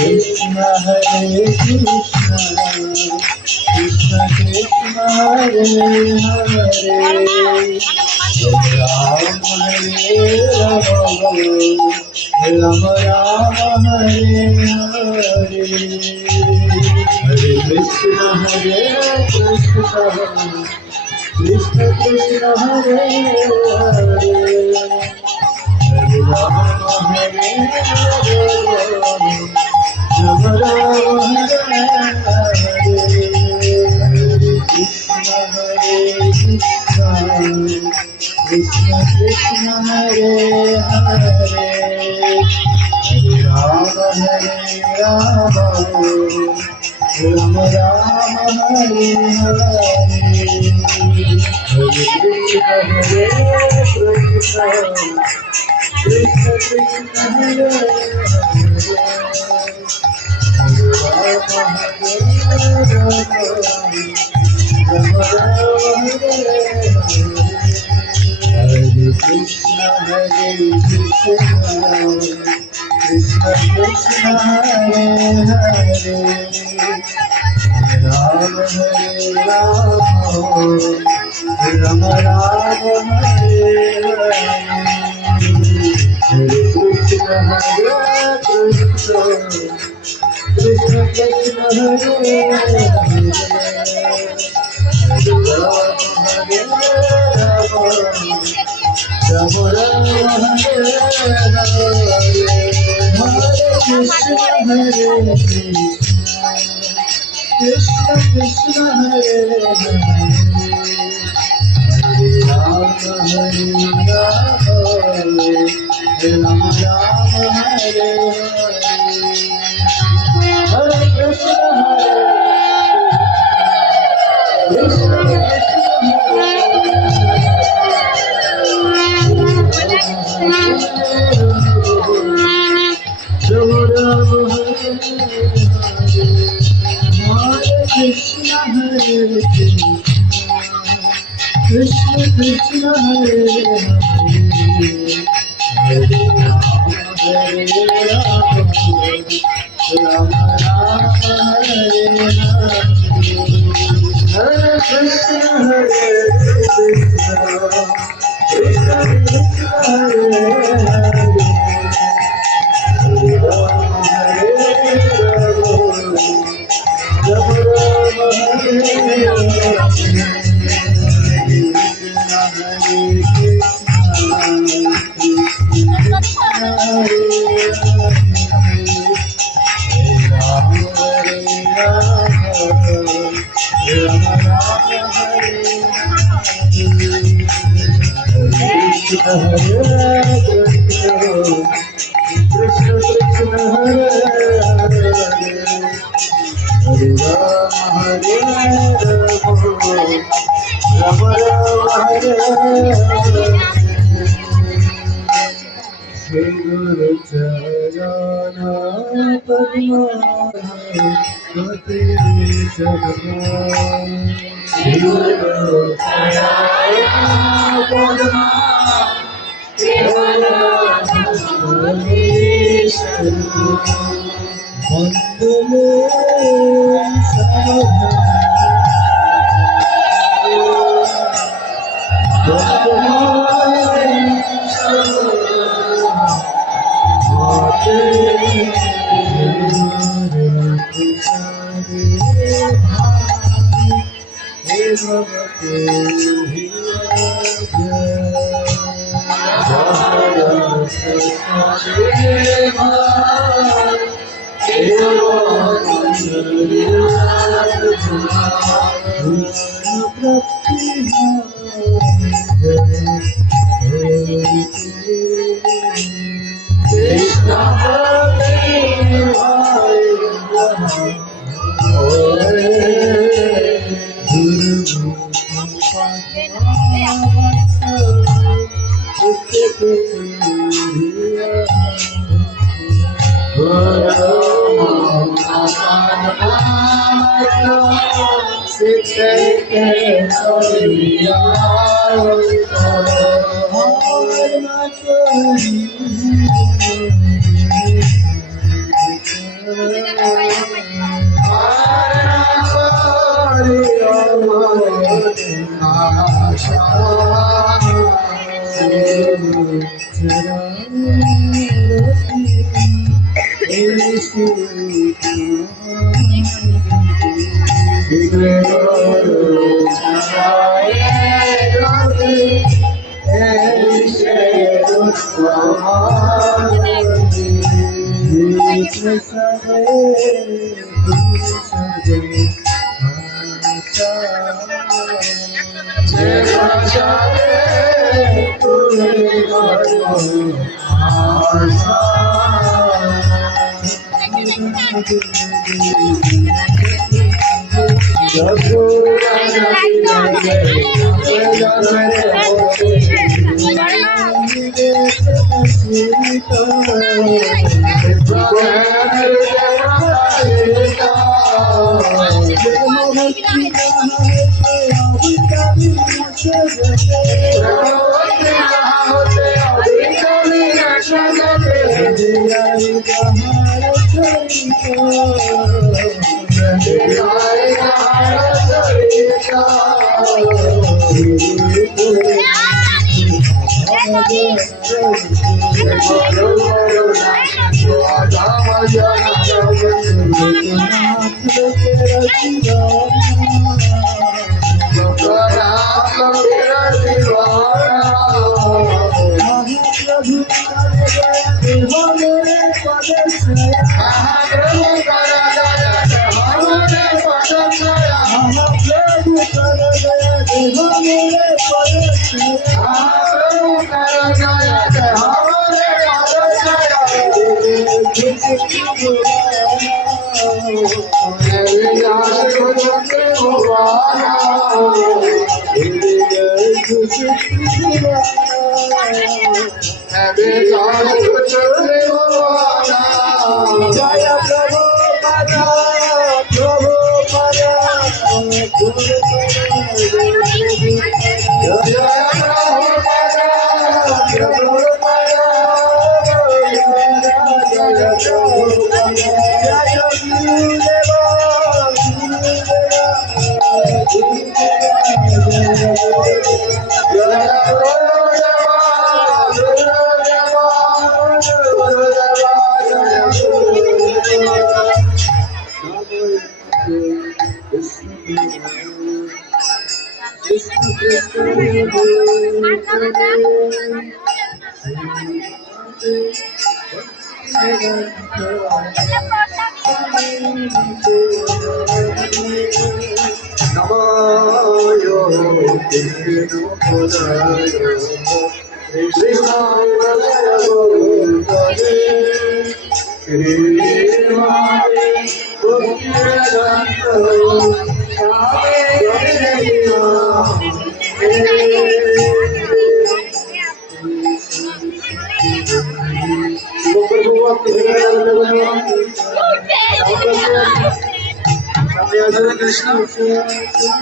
Krishna Hare Krishna Krishna Krishna Hare Hare Ram Hare Ram Ram Hare Hare Hare Krishna Krishna Krishna Hare Hare Hare Ram Hare Ram Ram Hare Hare Krishna Krishna Krishna Hare Hare Hare Ram Ram Hare Hare Krishna Krishna Krishna Krishna Hare Hare Krishna Krishna Krishna Hare Hare Ram Ram Hare Hare Hare Krishna Krishna Krishna Krishna Hare Hare Hare Ram Ram Hare Krishna Krishna Krishna Hare Hare Hare Ram Ram Hare Hare Krishna Krishna Krishna Hare Hare Ram Ram Hare Hare Krishna Krishna Krishna Hare Krishna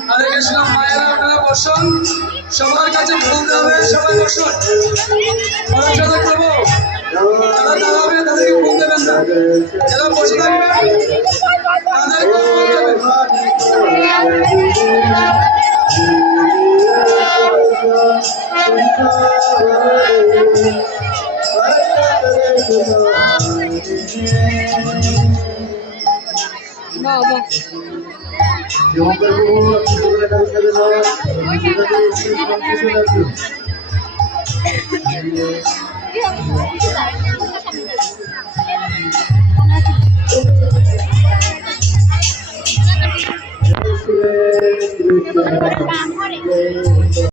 হরে কৃষ্ণ মায়েরা আপনারা বসুন, সবার কাছে বলতে হবে, সবাই বসুন। পড়াশোনা করবো, যারা দাঁড়াবে তাদেরকে ফোন দেবেন না, যারা বসে থাকবে তাদেরকে ফোন দেবেন।